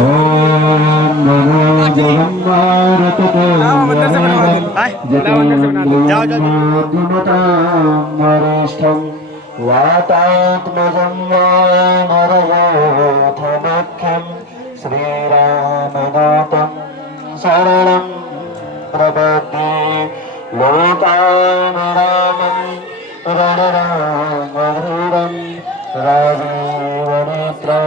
ओम नमो जगन्नाथपुत्रं वातात्मजं वानरयोधमुख्यं श्रीरामनाथं शरणं प्रपद्ये लोकाभिरामं रणरामधुरं राजीवनेत्रं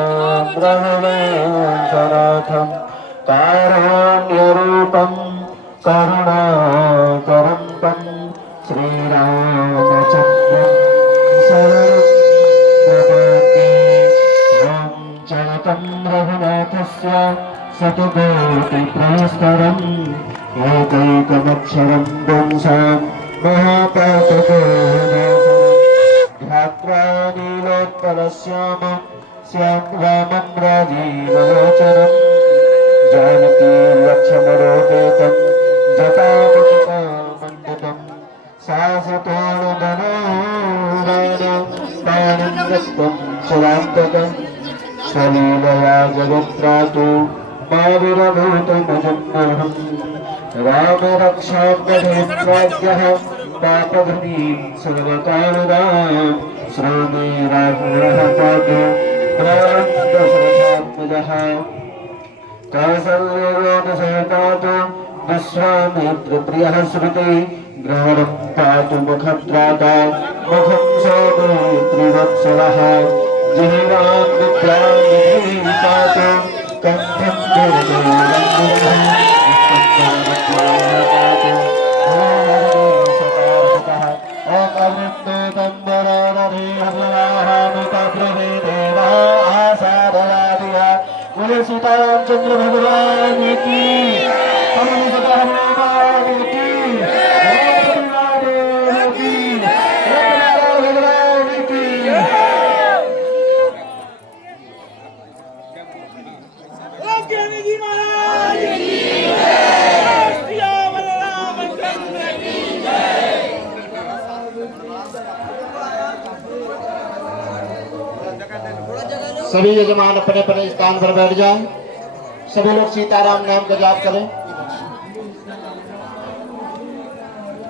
रघुवंशनाथं कारुण्यरूपं करुणाकरं तं श्रीरामचन्द्रं शरणं प्रपद्ये वञ्चनतं रघुनाथस्य शतकोटिप्रस्तरम् एकैकमक्षरं पुंसां महापातकोनाशनं ध्यात्वा नीलोत्पलश्यामं श्यामं राजीवलोचनं जानकी लक्ष्मणोपेतं जटामकुटामण्डितं सासतोणधनुराणं पाणिं दत्तं शिवान्तकं सलीलया जगत्रातु माविरभूतमजन्महम् राम रक्षाभ्यः पापघ्नीं सर्वकालदां श्रोणे राघवः पातु दशरथात्मजः कौसल्ययोगसहपातु विश्वामित्रप्रियः श्रुते ग्रहणं पातु मुखत्राता मुखं सोमे त्रिवत्सलः जिह्वां विद्रां पातु कंठं सीतारामचंद्र भगवान की पवन सुत हनुमान की भगवान की सभी यजमान अपने अपने स्थान पर बैठ जाएं। सभी लोग सीताराम नाम का जाप करें।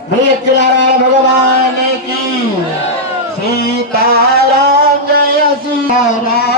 बोलिए नारायण भगवान की सीताराम जय सीताराम।